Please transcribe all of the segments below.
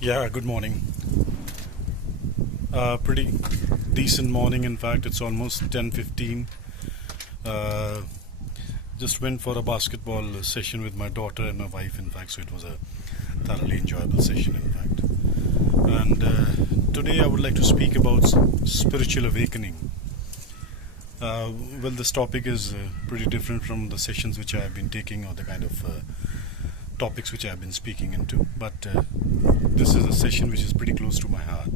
Yeah, good morning. Pretty decent morning. In fact, it's almost 10:15. Uh, just went for a basketball session with my daughter and my wife. In fact, so it was a thoroughly enjoyable session. In fact, and today I would like to speak about spiritual awakening. Well, this topic is pretty different from the sessions which I have been taking or the kind of topics which I have been speaking into. But this is a session which is pretty close to my heart.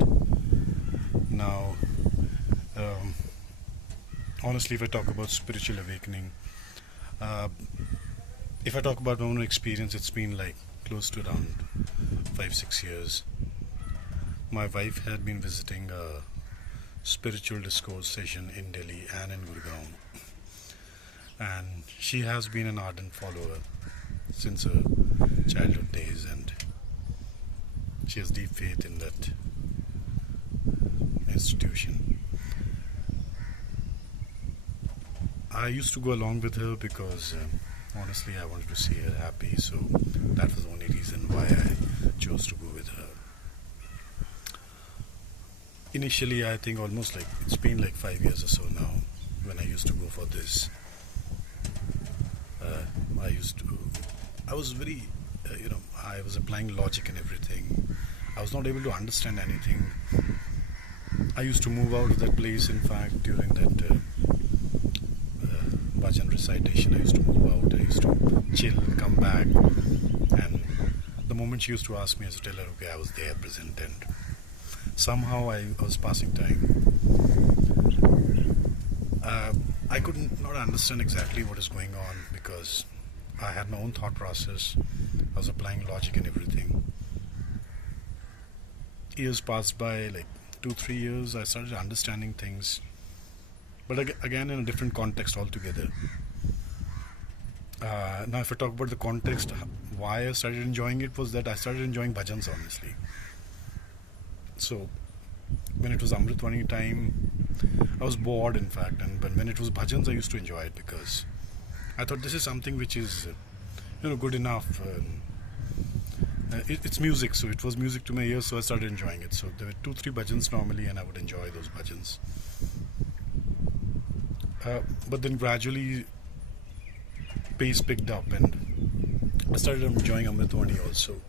Now, um, honestly, if I talk about spiritual awakening, uh, if I talk about my own experience, it's been like close to around 5 6 years. My wife had been visiting a spiritual discourse session in Delhi and in Gurgaon, and she has been an ardent follower since her childhood days, and she has deep faith in that institution. I used to go along with her because honestly I wanted to see her happy, so that was the only reason why I chose to go with her. Initially, I think almost like it's been like 5 years or so now when I used to go for this. Uh, I used to, I was very, I was applying logic and everything. I was not able to understand anything. I used to move out of that place, in fact, during that bhajan recitation. I used to move out, I used to chill, come back, and the moment she used to ask me, I used to tell her, okay, I was there, present, and somehow I was passing time. I could not understand exactly what is going on because I had my own thought process. I was applying logic and everything. Years passed by, like 2 3 years. I started understanding things, but again in a different context altogether. Now, if I talk about the context, why I started enjoying it was that I started enjoying bhajans, honestly. So when it was Amritwani time, I was bored, in fact, and but when it was bhajans, I used to enjoy it because I thought this is something which is, good enough. It's music, so it was music to my ears, so I started enjoying it. So there were 2 3 bhajans normally, and I would enjoy those bhajans. But then gradually, pace picked up, and I started enjoying Amritwani also.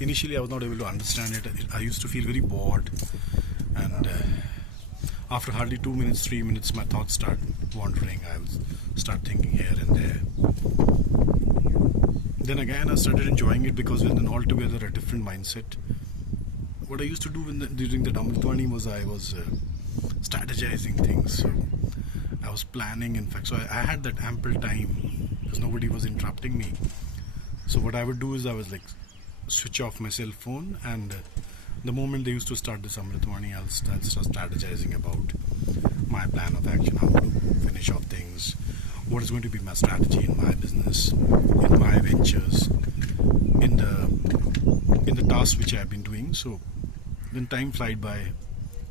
Initially, I was not able to understand it. I used to feel very bored, and after hardly 2 minutes, 3 minutes, my thoughts start wandering. I would start thinking here and there. Then again, I started enjoying it because with an altogether a different mindset. What I used to do during the Amritwani was I was strategizing things. So I was planning, in fact. So I had that ample time because nobody was interrupting me. So what I would do is I was like switch off my cell phone, and the moment they used to start this Amritwani, I'll start strategizing about my plan of action, how to finish off things, what is going to be my strategy in my business, in my ventures, in the tasks which I have been doing. So then time flied by.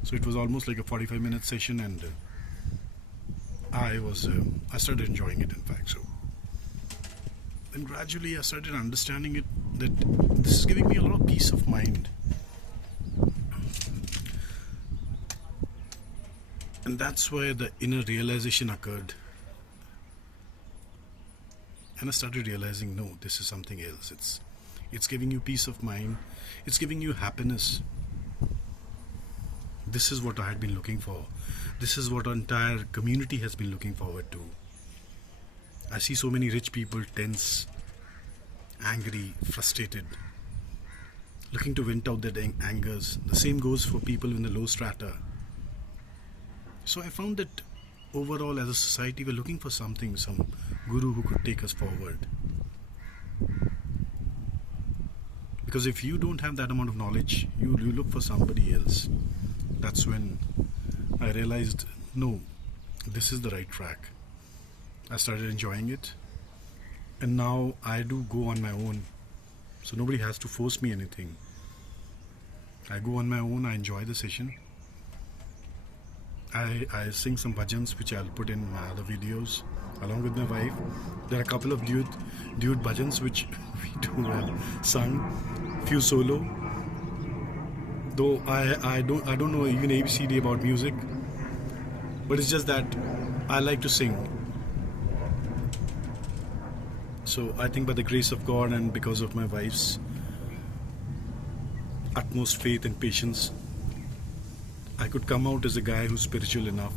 So it was almost like a 45-minute session, and I started enjoying it, in fact. So then gradually I started understanding it that this is giving me a lot of peace of mind. And that's where the inner realization occurred. And I started realizing, no, this is something else. It's giving you peace of mind. It's giving you happiness. This is what I had been looking for. This is what our entire community has been looking forward to. I see so many rich people tense, angry, frustrated, looking to vent out their angers. The same goes for people in the low strata. So I found that overall, as a society, we're looking for something, some guru who could take us forward. Because if you don't have that amount of knowledge, you look for somebody else. That's when I realized, no, this is the right track. I started enjoying it, and now I do go on my own. So nobody has to force me anything. I go on my own, I enjoy the session. I sing some bhajans which I'll put in my other videos along with my wife. There are a couple of dude bhajans which we do sung, few solo, Though I don't know even ABCD about music, but it's just that I like to sing. So I think by the grace of God and because of my wife's utmost faith and patience, I could come out as a guy who's spiritual enough,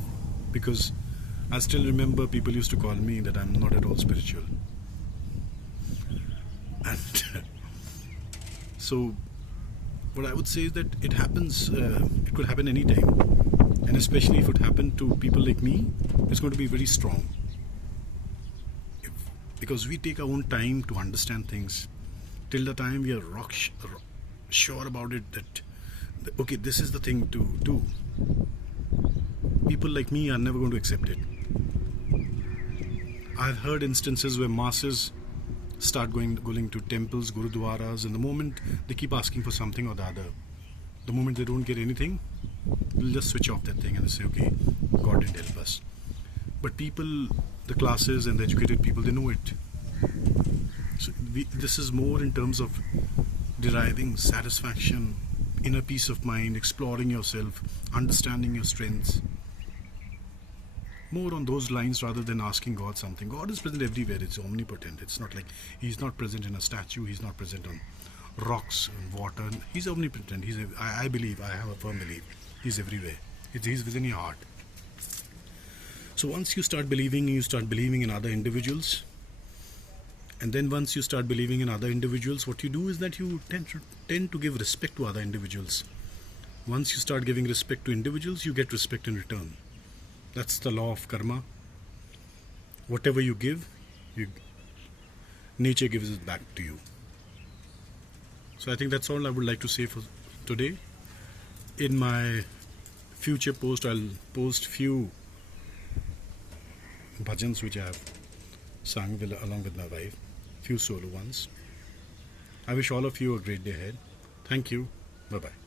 because I still remember people used to call me that I'm not at all spiritual. And so what I would say is that it happens, it could happen anytime, and especially if it happened to people like me, it's going to be very strong. Because we take our own time to understand things, till the time we are sure about it, that okay, this is the thing to do. People like me are never going to accept it. I've heard instances where masses start going to temples, gurudwaras, and the moment they keep asking for something or the other, the moment they don't get anything, they'll just switch off that thing and say, okay, God didn't help us. But people, the classes and the educated people, they know it. So this is more in terms of deriving satisfaction, inner peace of mind, exploring yourself, understanding your strengths. More on those lines rather than asking God something. God is present everywhere. It's omnipotent. It's not like He's not present in a statue. He's not present on rocks and water. He's omnipotent. I believe, I have a firm belief, He's everywhere. He's within your heart. So once you start believing in other individuals, and then once you start believing in other individuals, what you do is that you tend to give respect to other individuals. Once you start giving respect to individuals, you get respect in return. That's the law of karma. Whatever you give, nature gives it back to you. So I think that's all I would like to say for today. In my future post, I'll post few bhajans which I have sung along with my wife, few solo ones. I wish all of you a great day ahead. Thank you. Bye-bye.